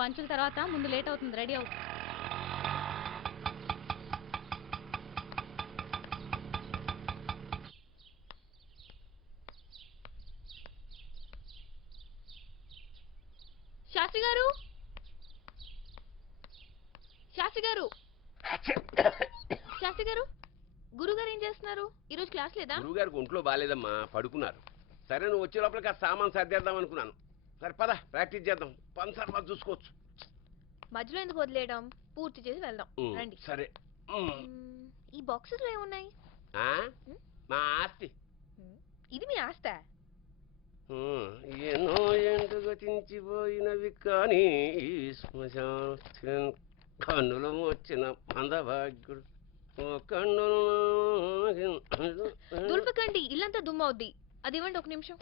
పంచుల తర్వాత ముందు లేట్ అవుతుంది, రెడీ అవుతుంది. శాస్త్రి గారు, శాస్త్రి గారు, శాస్త్రి గారు, గురుగారు ఏం చేస్తున్నారు? ఈరోజు క్లాస్ లేదా? గురుగారికి ఒంట్లో బాగాలేదమ్మా, పడుకున్నారు. సరే నువ్వు వచ్చే లోపలికి ఆ సామాన్ సర్దేద్దాం అనుకున్నాను. సరే పద, ప్రాక్టీస్ చేద్దాం. పని తర్వాత చూసుకోవచ్చు. మధ్యలో ఎందుకు వదిలేయడం, పూర్తి చేసి వెళ్దాం రండి. సరే. ఈ బాక్సెస్ లో ఏమున్నాయి? మా ఆస్తి. ఇది మీ ఆస్తా? ఎన్నో ఎండు గతించిపోయినవి కానీ ఈ శ్మశాన కన్నులు వచ్చిన మందభాగ్యుడు కన్నులు. దుల్పకండి, ఇల్లంతా దుమ్మవుద్ది. అది ఇవ్వండి ఒక నిమిషం.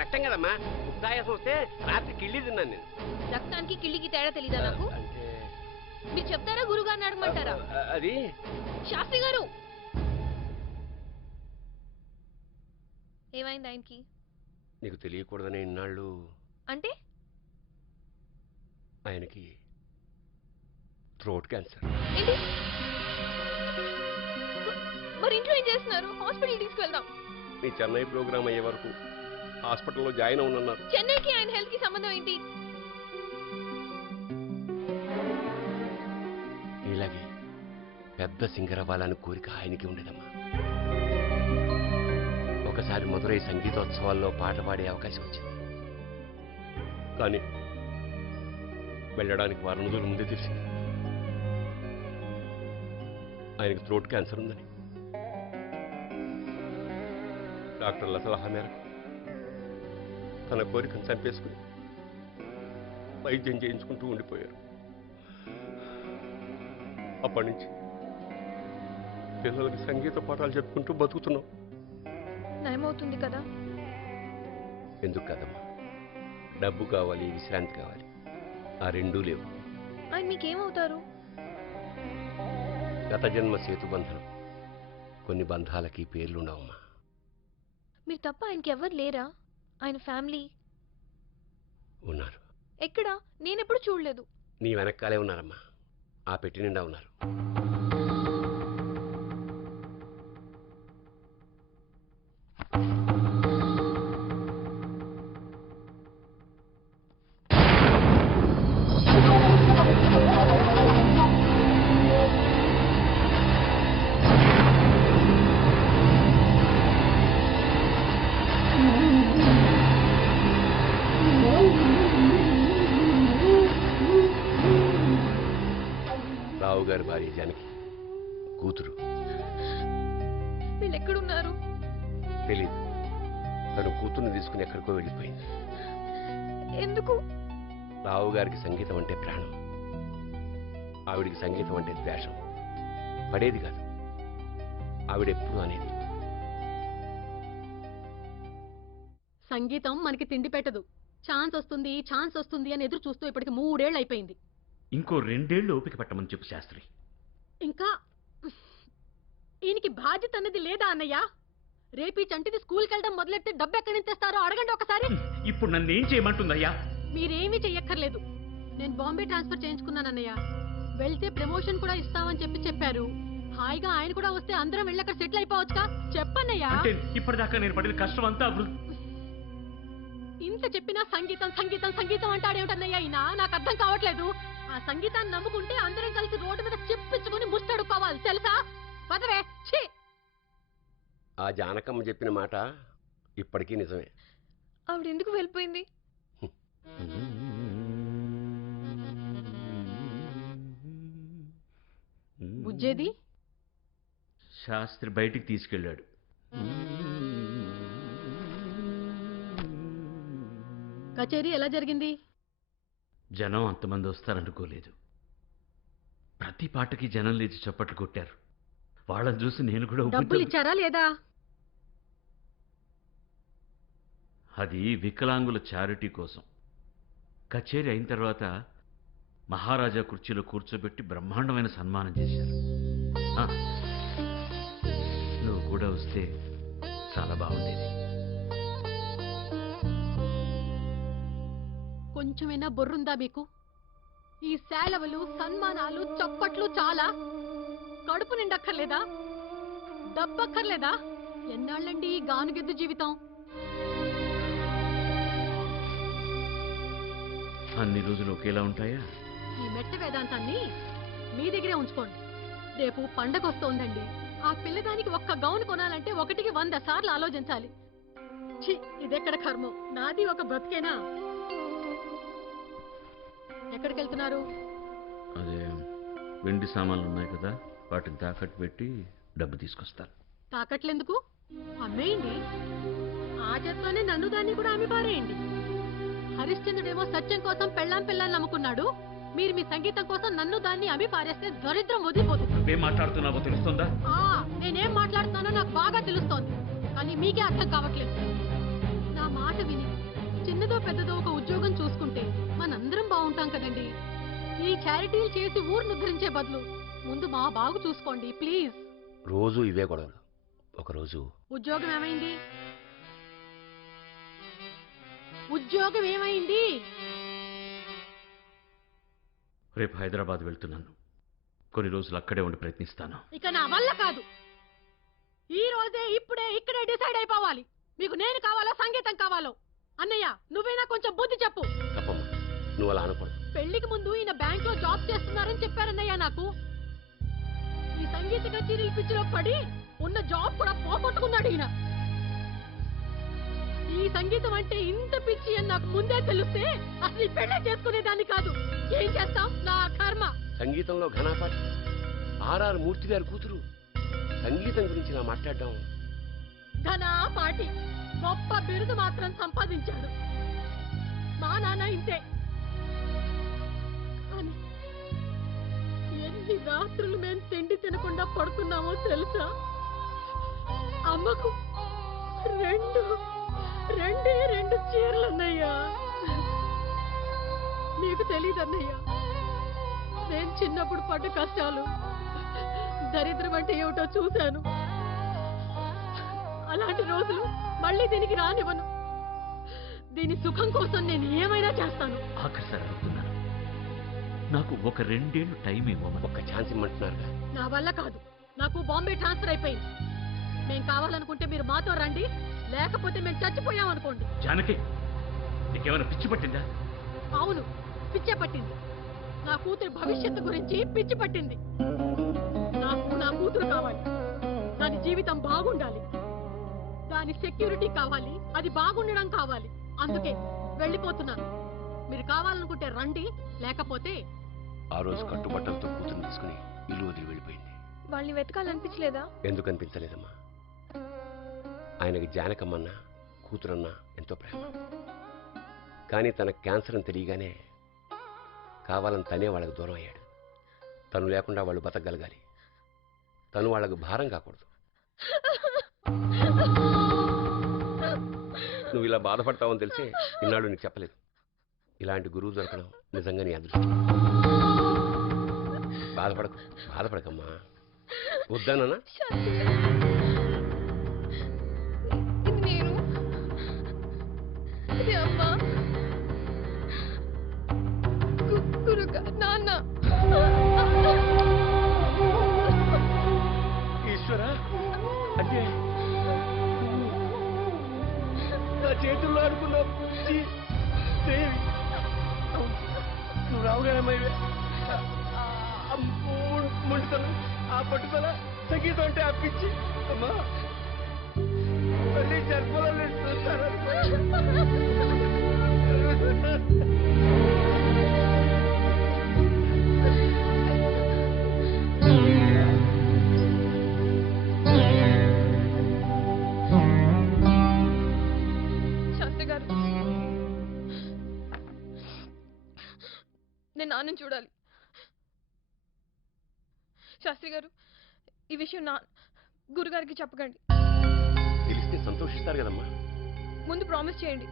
రక్తం కదమ్మా, ముక్తాయాసం వస్తే రాత్రి కిళ్ళి తిన్నాను నేను. రక్తానికి కిళ్ళికి తేడా తెలీదా నాకు? మీరు చెప్తారా గురుగారిని అడగమంటారా? అది శాస్త్రి గారు, ఏమైంది ఆయనకి? నీకు తెలియకూడదని ఇన్నాళ్ళు. అంటే ఆయనకి థ్రోట్ క్యాన్సర్. ఏంటి? మరి ఇంట్లో ఏం చేస్తున్నారు? హాస్పిటల్ తీసుకెళ్దాం. మీ చెన్నై ప్రోగ్రామ్ అయ్యే వరకు హాస్పిటల్లో జాయిన్ అవునన్నారు. చెన్నైకి ఆయన హెల్త్ కి సంబంధం ఏంటి? ఇలాగే పెద్ద సింగర్ అవ్వాలని కోరిక ఆయనకి ఉండేదమ్మా. ఒకసారి మధురై సంగీతోత్సవాల్లో పాట పాడే అవకాశం వచ్చింది. కానీ వెళ్ళడానికి వారం రోజుల ముందే తెలిసింది ఆయనకి థ్రోట్ క్యాన్సర్ ఉందని. డాక్టర్ల సలహా మేరకు తన కోరికను చంపేసుకుని వైద్యం చేయించుకుంటూ ఉండిపోయారు. అప్పటి నుంచి పిల్లలకి సంగీత పాఠాలు చెప్పుకుంటూ బతుకుతున్నాం. నయమవుతుంది కదా? ఎందుకు కదమ్మా, డబ్బు కావాలి, విశ్రాంతి కావాలి, ఆ రెండూ లేవు. ఆయన మీకేమవుతారు? గత జన్మ సేతుబంధనం. కొన్ని బంధాలకి పేర్లుండవమ్మా. మీరు తప్ప ఆయనకి ఎవరు లేరా? ఆయన ఫ్యామిలీ ఉన్నారు. ఎక్కడా? నేనెప్పుడు చూడలేదు. నీ వెనకాలే ఉన్నారమ్మా, ఆ పెట్టి నిండా ఉన్నారు. రావు గారి భార్య జానకి కూతురు. వీళ్ళు ఎక్కడున్నారు? తెలీదు. తను కూతుర్ని తీసుకుని ఎక్కడికో వెళ్ళిపోయింది. ఎందుకు? రావు గారికి సంగీతం అంటే ప్రాణం, ఆవిడికి సంగీతం అంటే ద్వేషం. పడేది కాదు, ఆవిడెప్పుడు అనేది. సంగీతం మనకి తిండి పెట్టదు. ఛాన్స్ వస్తుంది అని ఎదురు చూస్తూ ఇప్పటికి 3 ఏళ్ళు అయిపోయింది. ఇంకో 2 ఏళ్ళు ఓపిక పట్టమని చెప్పు శాస్త్రి. ఇంకా ఈయనకి బాధ్యత అన్నది లేదా అన్నయ్య? రేపు ఈ చంటిది స్కూల్కి వెళ్ళడం మొదలెడితే డబ్బు ఎక్కడి నుంచి తెస్తారో అడగండి ఒకసారి. ఇప్పుడు నన్ను ఏం చేయమంటుందయ్యా? మీరేమీ చెయ్యక్కర్లేదు. నేను బాంబే ట్రాన్స్ఫర్ చేయించుకున్నాను అన్నయ్య. వెళ్తే ప్రమోషన్ కూడా ఇస్తామని చెప్పారు. హాయిగా ఆయన కూడా వస్తే అందరం వెళ్ళి అక్కడ సెటిల్ అయిపోవచ్చుగా. చెప్పన్నయ్యా. ఇప్పటిదాకా నేను పడిన కష్టం అంతా ఇంత చెప్పినా సంగీతం సంగీతం సంగీతం అంటాడేమిటన్నయ్యా ఈయన? నాకు అర్థం కావట్లేదు. ఆ సంగీతాన్ని నమ్ముకుంటే అందరం కలిసి రోడ్డు మీద చెప్పించుకుని ముష్టడుకోవాలి తెలుసా? పదవే. ఆ జానకమ్మ చెప్పిన మాట ఇప్పటికీ నిజమే. ఆవిడ ఎందుకు వెళ్ళిపోయింది? బుజ్జేది? శాస్త్రి బయటికి తీసుకెళ్ళాడు. కచేరీ ఎలా జరిగింది? జనం అంతమంది వస్తారనుకోలేదు. ప్రతి పాటకి జనం లేచి చప్పట్లు కొట్టారు. వాళ్ళని చూసి నేను కూడా. డబ్బులు ఇచ్చారా లేదా? అది వికలాంగుల చారిటీ కోసం. కచేరీ అయిన తర్వాత మహారాజా కుర్చీలో కూర్చోబెట్టి బ్రహ్మాండమైన సన్మానం చేశారు. ఆ, నువ్వు కూడా వస్తే చాలా బాగుండేది. కొంచెమైనా బొర్రుందా మీకు? ఈ శాలవలు, సన్మానాలు, చప్పట్లు చాలా కడుపు నిండక్కర్లేదా? డబ్బక్కర్లేదా? ఎన్నాళ్ళండి ఈ గానుగెద్దు జీవితం? అన్ని రోజులు ఒకేలా ఉంటాయా? ఈ మెట్ట వేదాంతాన్ని మీ దగ్గరే ఉంచుకోండి. రేపు పండగ వస్తోందండి. ఆ పిల్లదానికి ఒక్క గౌన్ కొనాలంటే 1కి 100 సార్లు ఆలోచించాలి. ఛీ, ఇదెక్కడ కర్మం? నాది ఒక బ్రతికేనా? ఎక్కడికి వెళ్తున్నారు? అదే వెండి సామాన్లు ఉన్నాయి కదా, వాటిని తాకట్టు పెట్టి డబ్బు తీసుకొస్తాను. తాకట్లెందుకు? అమ్మేయండి. ఆ చేత్తోనే నన్ను దాన్ని కూడా అమ్మి పారేయండి. హరిశ్చంద్రుడేమో సత్యం కోసం పెళ్ళాన్ని నమ్ముకున్నాడు. మీరు మీ సంగీతం కోసం నన్ను దాన్ని అమ్మి పారేస్తే దరిద్రం వదిలిపోతుంది. నువ్వేం మాట్లాడుతున్నావో తెలుస్తుందా? నేనేం మాట్లాడుతున్నానో నాకు బాగా తెలుస్తోంది, కానీ మీకే అర్థం కావట్లేదు. నా మాట విని చిన్నదో పెద్దదో ఒక ఉద్యోగం చూసుకుంటే మనందరం బాగుంటాం కదండి. ఈ చారిటీలు చేసి ఊరు ఉద్ధరించే బదులు ముందు మా బాగు చూసుకోండి ప్లీజ్. రోజు ఇవే గొడవలు. ఒకరోజు ఉద్యోగం ఏమైంది? ఉద్యోగం ఏమైంది? రేపు హైదరాబాద్ వెళ్తున్నాను. కొన్ని రోజులు అక్కడే ఉండి ప్రయత్నిస్తాను. ఇక నా వల్ల కాదు. ఈ రోజే ఇప్పుడే ఇక్కడే డిసైడ్ అయిపోవాలి. మీకు నేను కావాలో సంగీతం కావాలో? అన్నయ్య, నువ్వేనా కొంచెం బుద్ధి చెప్పు. తప్పమ్మా, నువ్వు అలా అనకూడదు. పెళ్లికి ముందు ఈయన బ్యాంక్ లో జాబ్ చేస్తున్నారని చెప్పారన్నయ్య నాకు. ఈ సంగీత కచేరీల పిచ్చిలో పడి ఉన్న జాబ్ కూడా పోగొట్టుకున్నాడు ఈయన. ఈ సంగీతం అంటే ఇంత పిచ్చి అని నాకు ముందే తెలిస్తే అసలు ఈ పెళ్లి చేసుకునేదాన్ని కాదు. ఏం చేస్తాం, నా కర్మ. సంగీతంలో ఘనాపాటి ఆర్ఆర్ మూర్తి గారి కూతురు సంగీతం గురించి నా మాట్లాడడం. ఘనాపాటి గొప్ప బిరుదు మాత్రం సంపాదించాడు. మా నాన్న ఇంతే. కానీ ఎన్ని రాత్రులు మేము తిండి తినకుండా పడుకున్నామో తెలుసా? అమ్మకు రెండు చీరలున్నయ్యా. నీకు తెలీదన్నయ్యా, నేను చిన్నప్పుడు పడ్డ కష్టాలు, దరిద్రం అంటే ఏమిటో చూశాను. అలాంటి రోజులు మళ్ళీ దీనికి రానివ్వను. దీని సుఖం కోసం నేను ఏమైనా చేస్తాను. ఆఖరిసారి అడుగుతున్నాను, నాకు ఒక 2 ఏళ్ళు టైం ఇవ్వమని. ఒక్క ఛాన్స్ ఇమ్మంటున్నారుగా. నా వల్ల కాదు. నాకు బాంబే ట్రాన్స్ఫర్ అయిపోయింది. మేం కావాలనుకుంటే మీరు మాతో రండి, లేకపోతే మేము చచ్చిపోయామనుకోండి. జానకి, నీకేమైనా పిచ్చి పట్టిందా? అవును, పిచ్చే పట్టింది. నా కూతురి భవిష్యత్తు గురించి పిచ్చి పట్టింది. నాకు నా కూతురు కావాలి. దాని జీవితం బాగుండాలి. దాని సెక్యూరిటీ కావాలి. అది బాగుండడం కావాలి. అందుకే వెళ్ళిపోతున్నాను. మీరు కావాలనుకుంటే రండి, లేకపోతే. ఆ రోజు కట్టుబట్టలతో కూతురు తీసుకుని ఇల్లు వదిలి వెళ్ళిపోయింది. వాళ్ళని వెతకాలనిపించలేదా? ఎందుకు అనిపించలేదమ్మా? ఆయనకి జానకమ్మన్నా కూతురన్నా ఎంతో ప్రేమ. కానీ తన క్యాన్సర్ అని తెలియగానే కావాలని తనే వాళ్ళకు దూరం అయ్యాడు. తను లేకుండా వాళ్ళు బతకగలగాలి. తను వాళ్ళకు భారం కాకూడదు. నువ్వు ఇలా బాధపడతావని తెలిసే ఇన్నాడు నీకు చెప్పలేదు. ఇలాంటి గురువు దొరకడం నిజంగా నీ అదృష్టం. బాధపడకమ్మా. వద్దానన్నా? నేను అమ్మా, గురుగా నాన్న. ఈశ్వర, అంటే నా చేతుల్లో ఆడుకున్నావు. నువ్వు రావుగానమ్మయ్యే. మొండితనం, ఆ పట్టుదల, సంగీతం అంటే ఆ పిచ్చి. అమ్మా, మళ్ళీ జన్మలో చూస్తారా? శాస్త్రి గారు, నేను నాన్నని చూడాలి. శాస్త్రి గారు, ఈ విషయం గురుగారికి చెప్పకండి. తెలిస్తే సంతోషిస్తారు కదమ్మా. ముందు ప్రామిస్ చేయండి,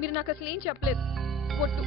మీరు నాకు అసలు ఏం చెప్పలేదు. ఒట్టు.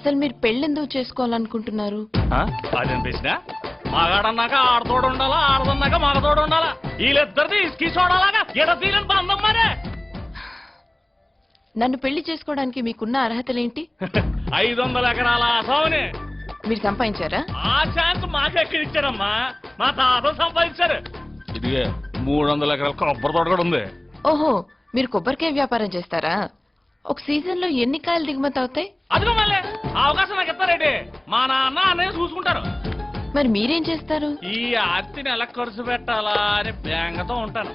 అసలు మీరు పెళ్ళెందుకు చేసుకోవాలనుకుంటున్నారు? అదేం ప్రశ్న? మగాడన్నాక ఆడతోడు ఉండాలా, ఆడదన్నాక మగతోడు ఉండాలా? వీళ్ళిద్దరిది ఇసుకి చూడాలాగా ఎడతీలని బంధం మరే. నన్ను పెళ్లి చేసుకోవడానికి మీకున్న అర్హతలేంటి? 500 ఎకరాల ఆసావుని మీరు సంపాదించారా? ఆ ఛాన్స్ మాకెక్కడిచ్చారమ్మా, మా తాత సంపాదించారు. ఇదిగే 300 ఎకరాల కొబ్బరి తోట కూడా ఉంది. ఓహో, మీరు కొబ్బరికాయ వ్యాపారం చేస్తారా? ఒక సీజన్ లో ఎన్ని కాయలు దిగుమతి అవుతాయి? అదిగో మళ్ళీ అవకాశం నాకు ఇస్తారేంటి? మా నాన్న అన్నయ్య చూసుకుంటారు. మరి మీరేం చేస్తారు? ఈ ఆర్తిని ఎలా ఖర్చు పెట్టాలా అని బేంగతో ఉంటాను.